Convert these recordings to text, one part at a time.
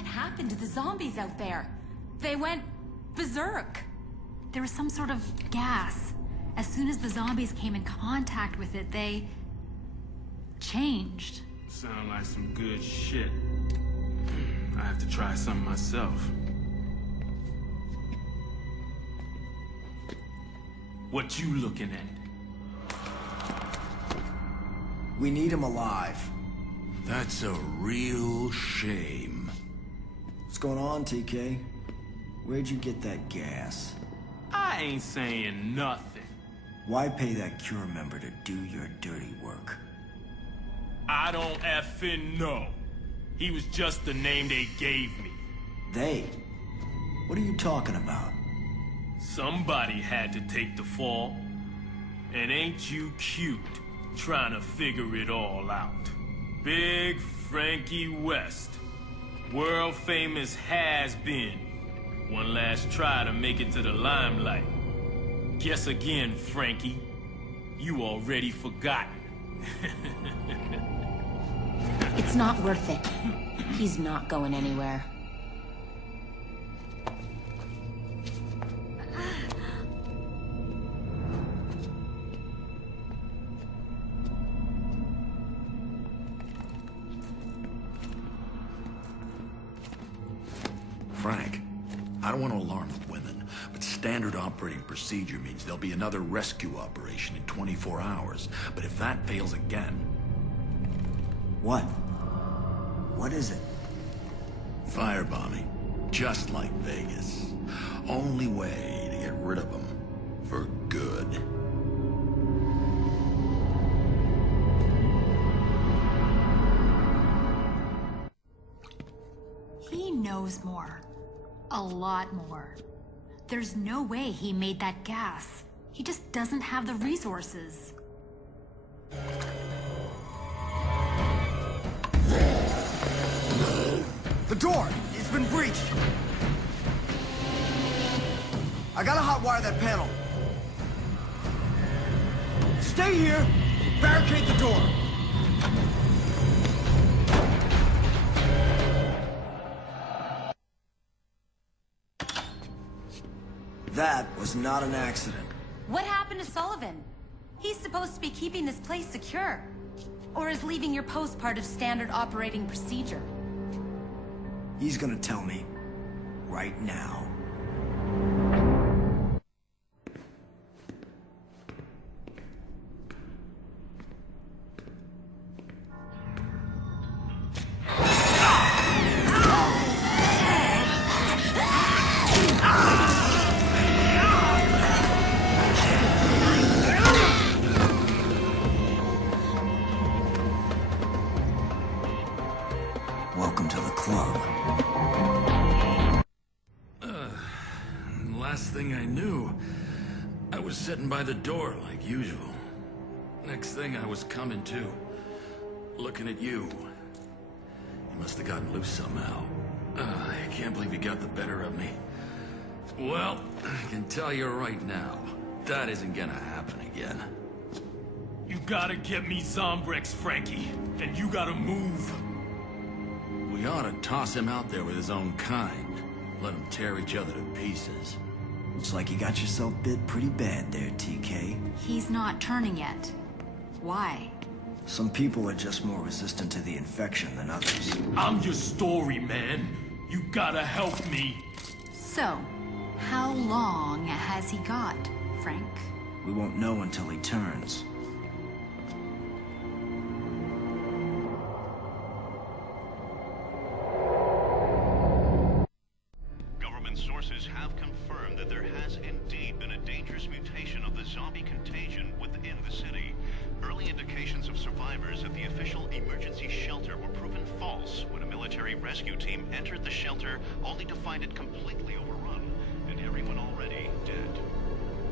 What happened to the zombies out there? They went berserk. There was some sort of gas. As soon as the zombies came in contact with it, they changed. Sound like some good shit. I have to try some myself. What you looking at? We need him alive. That's a real shame. What's going on, TK? Where'd you get that gas? I ain't saying nothing. Why pay that Cure member to do your dirty work? I don't effing know. He was just the name they gave me. They? What are you talking about? Somebody had to take the fall. And ain't you cute trying to figure it all out? Big Frankie West. World famous has-been. One last try to make it to the limelight. Guess again, Frankie. You already forgotten. It's not worth it. He's not going anywhere. Frank, I don't want to alarm the women, but standard operating procedure means there'll be another rescue operation in 24 hours. But if that fails again... What? What is it? Firebombing. Just like Vegas. Only way to get rid of them. For good. He knows more. A lot more. There's no way he made that gas. He just doesn't have the resources. The door! It's been breached! I gotta hotwire that panel. Stay here! Barricade the door! That was not an accident. What happened to Sullivan? He's supposed to be keeping this place secure. Or is leaving your post part of standard operating procedure? He's gonna tell me. Right now. Welcome to the club. Last thing I knew, I was sitting by the door like usual. Next thing I was coming to, looking at you. You must have gotten loose somehow. I can't believe you got the better of me. Well, I can tell you right now, that isn't gonna happen again. You gotta get me Zombrex, Frankie. And you gotta move. We ought to toss him out there with his own kind. Let him tear each other to pieces. Looks like you got yourself bit pretty bad there, TK. He's not turning yet. Why? Some people are just more resistant to the infection than others. I'm your story, man. You gotta help me. So, how long has he got, Frank? We won't know until he turns. Government sources have confirmed that there has indeed been a dangerous mutation of the zombie contagion within the city. Early indications of survivors at the official emergency shelter were proven false when a military rescue team entered the shelter only to find it completely overrun and everyone already dead.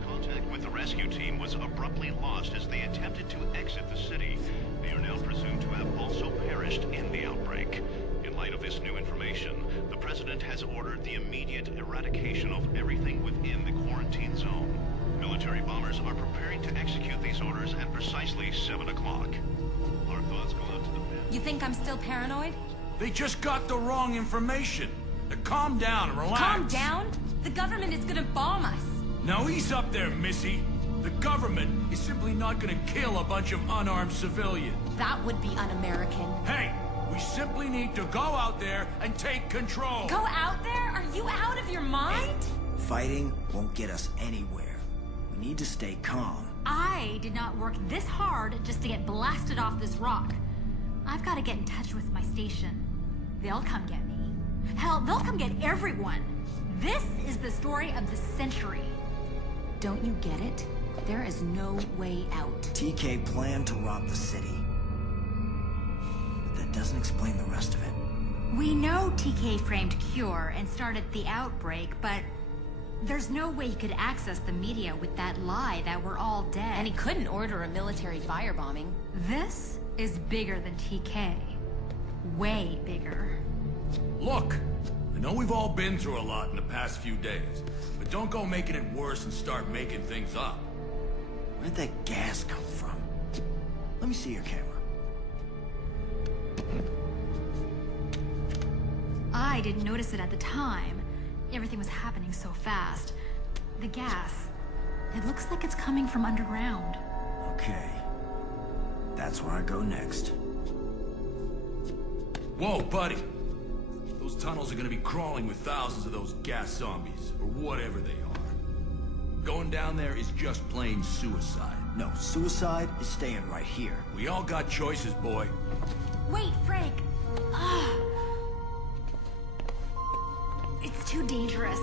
Contact with the rescue team was abruptly lost as they attempted to exit the city. They are now presumed to have also perished in the outbreak. In light of this new information, the President has ordered the immediate eradication of everything within the quarantine zone. Military bombers are preparing to execute these orders at precisely 7 o'clock. Our thoughts go out to the men. You think I'm still paranoid? They just got the wrong information. Now calm down and relax. Calm down? The government is gonna bomb us. Now ease up there, Missy. The government is simply not gonna kill a bunch of unarmed civilians. That would be un-American. Hey, we simply need to go out there and take control. Go out there? Are you out of your mind? Fighting won't get us anywhere. We need to stay calm. I did not work this hard just to get blasted off this rock. I've got to get in touch with my station. They'll come get me. Hell, they'll come get everyone. This is the story of the century. Don't you get it? There is no way out. TK planned to rob the city. But that doesn't explain the rest of it. We know TK framed Cure and started the outbreak, but there's no way he could access the media with that lie that we're all dead. And he couldn't order a military firebombing. This is bigger than TK. Way bigger. Look, I know we've all been through a lot in the past few days, but don't go making it worse and start making things up. Where'd that gas come from? Let me see your camera. I didn't notice it at the time. Everything was happening so fast. The gas, it looks like it's coming from underground. Okay. That's where I go next. Whoa, buddy. Those tunnels are gonna be crawling with thousands of those gas zombies, or whatever they are. Going down there is just plain suicide. No, suicide is staying right here. We all got choices, boy. Wait, Frank. It's too dangerous.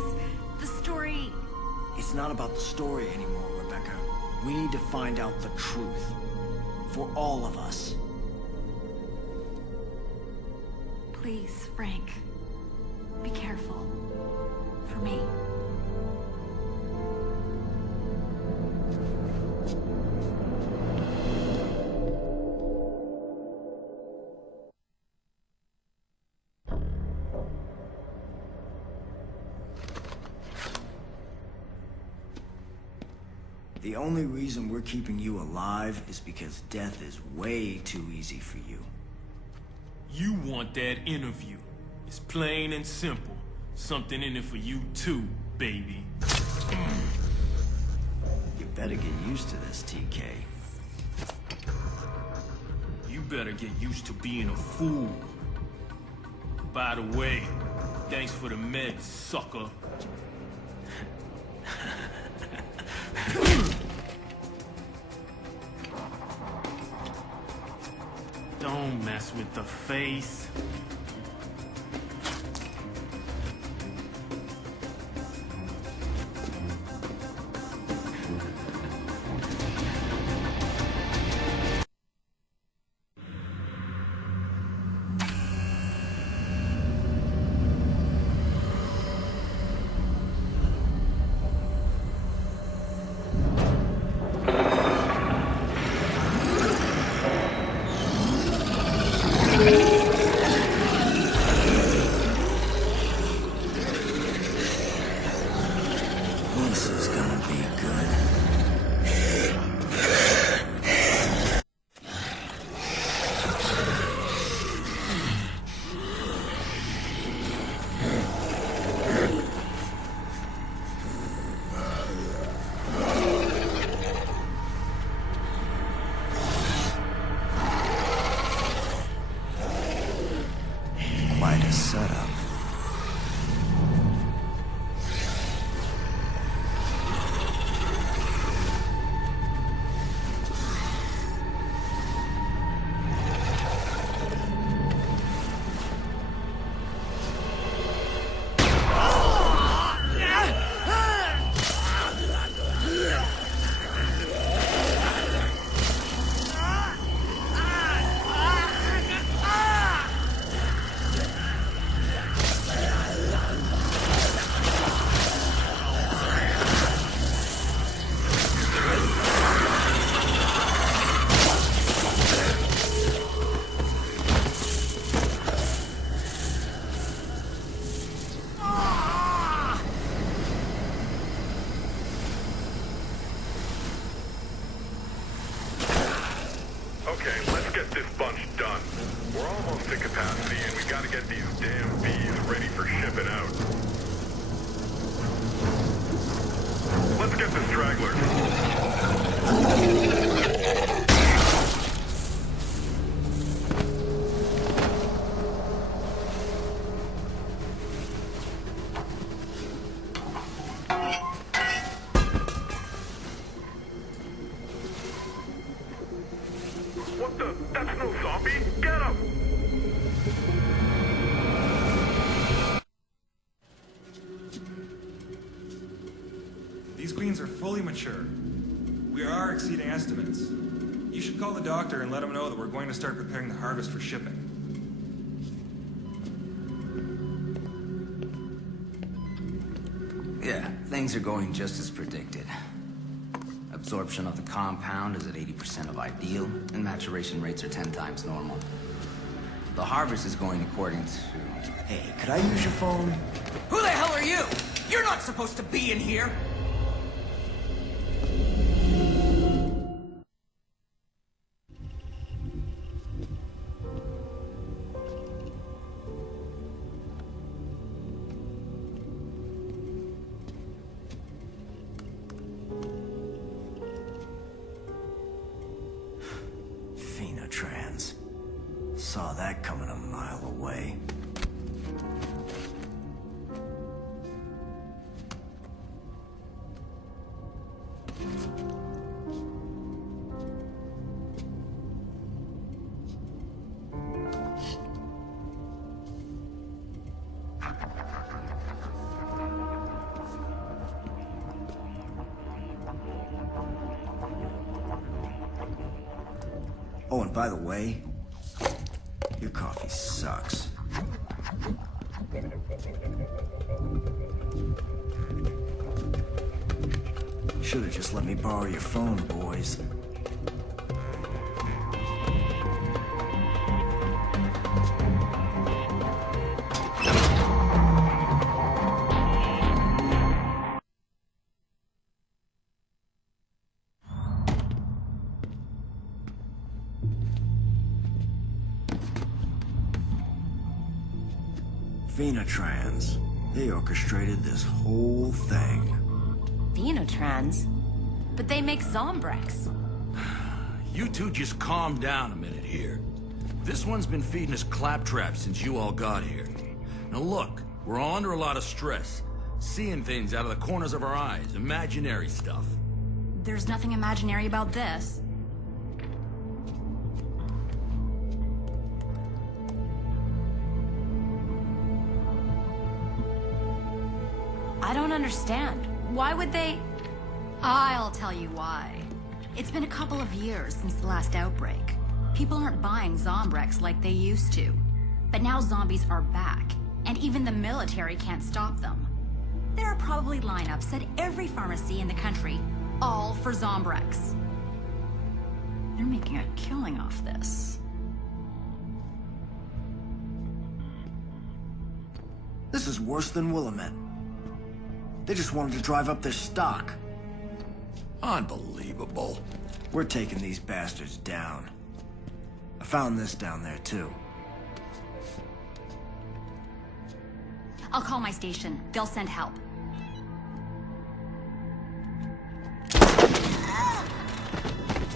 The story... It's not about the story anymore, Rebecca. We need to find out the truth. For all of us. Please, Frank. Be careful. For me. The only reason we're keeping you alive is because death is way too easy for you. You want that interview. It's plain and simple. Something in it for you too, baby. You better get used to this, TK. You better get used to being a fool. By the way, thanks for the meds, sucker. Don't mess with the face. This is gonna be good. Quite a setup. Okay, let's get this bunch done. We're almost at capacity, and we gotta get these damn bees ready for shipping out. Let's get the stragglers. What the? That's no zombie! Get him! These queens are fully mature. We are exceeding estimates. You should call the doctor and let him know that we're going to start preparing the harvest for shipping. Yeah, things are going just as predicted. Absorption of the compound is at 80% of ideal, and maturation rates are 10 times normal. The harvest is going according to... Hey, could I use your phone? Who the hell are you? You're not supposed to be in here! Trans. Saw that coming a mile away. Oh, and by the way, your coffee sucks. Should've just let me borrow your phone, boys. Phoenotrans. They orchestrated this whole thing. Phoenotrans? But they make Zombrex. You two just calm down a minute here. This one's been feeding us claptrap since you all got here. Now look, we're all under a lot of stress. Seeing things out of the corners of our eyes, imaginary stuff. There's nothing imaginary about this. I don't understand. Why would they... I'll tell you why. It's been a couple of years since the last outbreak. People aren't buying Zombrex like they used to. But now zombies are back, and even the military can't stop them. There are probably lineups at every pharmacy in the country, all for Zombrex. They're making a killing off this. This is worse than Willamette. They just wanted to drive up their stock. Unbelievable. We're taking these bastards down. I found this down there, too. I'll call my station. They'll send help.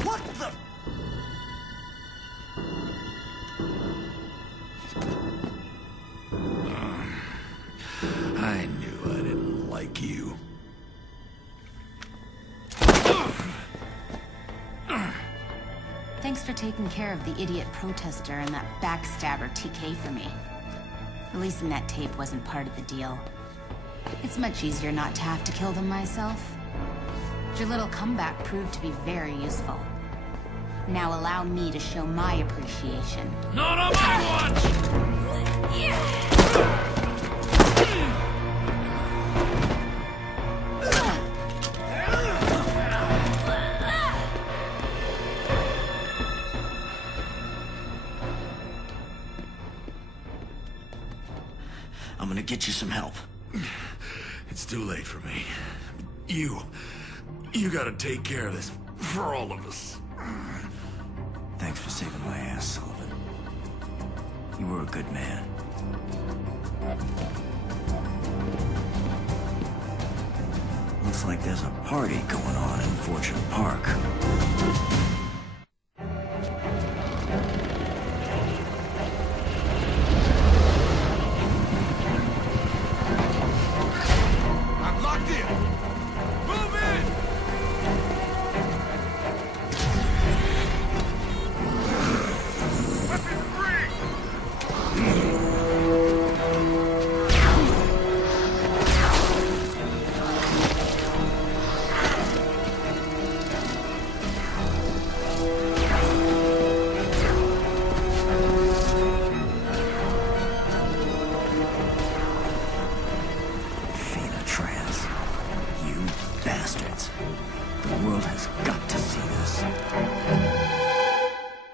What the... I knew I didn't like you. Thanks for taking care of the idiot protester and that backstabber TK for me. Releasing that tape wasn't part of the deal. It's much easier not to have to kill them myself. Your little comeback proved to be very useful. Now allow me to show my appreciation. Not on my watch! I'm gonna get you some help. It's too late for me. You gotta take care of this for all of us. Thanks for You were a good man. Looks like there's a party going on in Fortune Park.